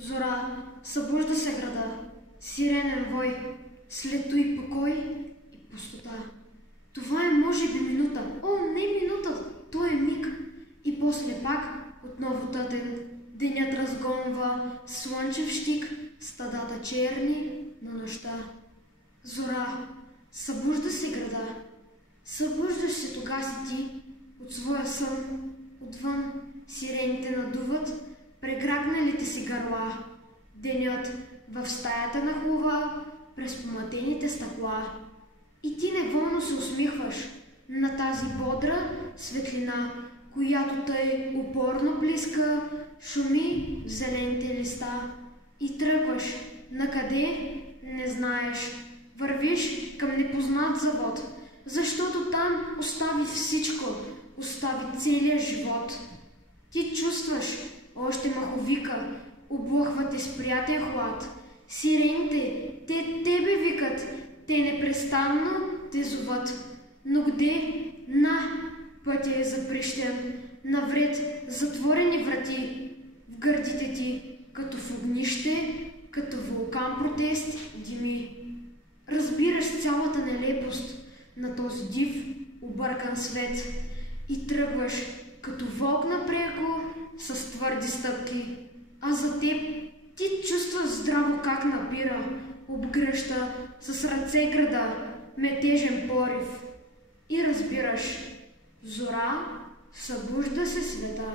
Зора, събужда се града, сиренен вой, след той покой и пустота. Това е може би минута, не минута, то е миг. И после пак отново тътен, денят разгонва слънчев щик, стадата черни на нощта. Зора, събужда се града, събуждаш се тогава си ти от своя сън, отвън сирените надуват прегракналите си гърла. Денят в стаята нахлува през помътените стъкла. И ти неволно се усмихваш на тази бодра светлина, която тъй упорно близка шуми в зелените листа. И тръгваш накъде не знаеш, вървиш към непознат завод, защото там остави всичко, остави целия живот. Ти чувстваш още маховика, облъхва те с приятен хлад. Сирените, те тебе викат, те непрестанно те зоват. Но где? Пътя е запрещен, навред затворени врати в гърдите ти, като в огнище, като вулкан протест дими. Разбираш цялата нелепост на този див, объркан свет и тръгваш като вълк напреко с твърди стъпки, а за теб ти чувстваш здраво как набира, обгръща с ръце града метежен порив и разбираш, зора, събужда се света.